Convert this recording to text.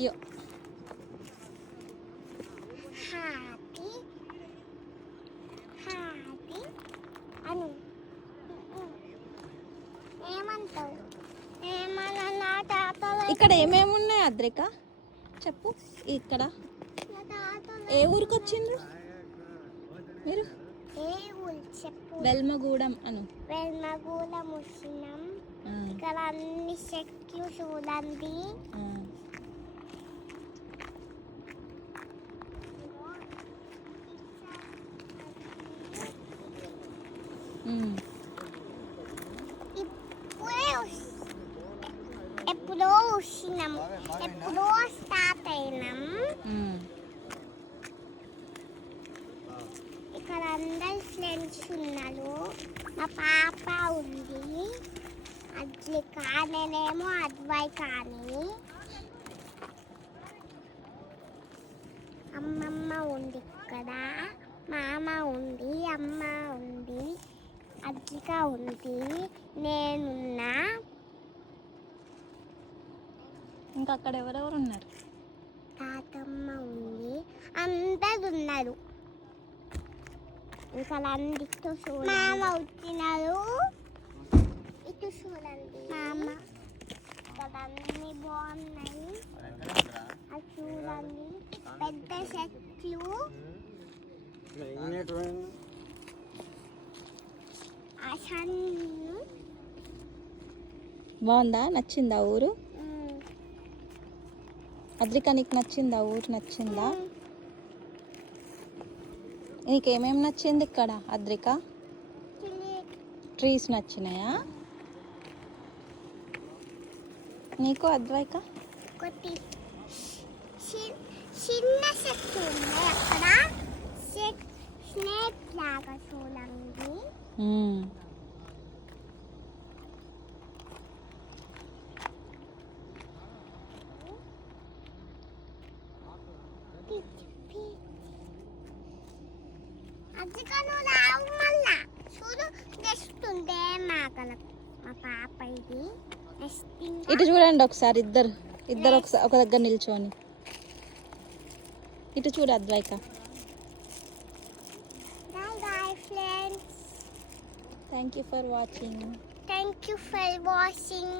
అయ్యో happy happy అను ఏమంటావు ఏమన్నా నా తాతలు ఇక్కడ ఏమేమి ఉన్నాయి అద్రిక చెప్పు. ఇక్కడ నా తాతలు ఏ ఊరికి వచ్చిండ్రు మీరు? ఏ ఊరు చెప్పు వెల్మగూడెం అను. వెల్మగూడెం వచ్చినాం. ఇక్కడ అన్ని చెట్లు చూడండి. ఎప్పుడో వచ్చినాం, ఎప్పుడో స్టార్ట్ అయినాం. ఇక్కడ అందరు ఫ్రెండ్స్ ఉన్నారు. మా పాప ఉంది, అట్లే నేనేమో అద్వై కానీ అమ్మమ్మ ఉంది ఇక్కడ, మామ ఉంది, అమ్మ ఉంది, అద్విక ఉంది, నేనున్నా. ఇంకా అక్కడ ఎవరెవరు ఉన్నారు? తాతమ్మ ఉంది, అందరు ఉన్నారు. ఇంకా ఇటు చూడండి, మామ వచ్చినారు. ఇటు చూడండి మామ, ఇక్కడ అన్ని బాగున్నాయి. అది చూడండి, పెద్ద చెట్లు. బాగుందా? నచ్చిందా ఊరు? అద్రిక నీకు నచ్చిందా ఊరు? నచ్చిందా? నీకేమేమి నచ్చింది ఇక్కడ అద్రిక? ట్రీస్ నచ్చినాయా నీకు అద్వైక? ఒకటి చిన్న చెట్టు ఉన్నాయి అక్కడ, స్నేక్ లాగా చూడండి. అదికను రావు మళ్ళా చూడు, నెక్స్ట్ ఉండే మా పాప ఇది. ఇటు చూడండి ఒకసారి, ఇద్దరు ఒకసారి ఒక దగ్గర నిల్చొని ఇటు చూడు Advaika. Bye friends. Thank you for watching. Thank you for watching.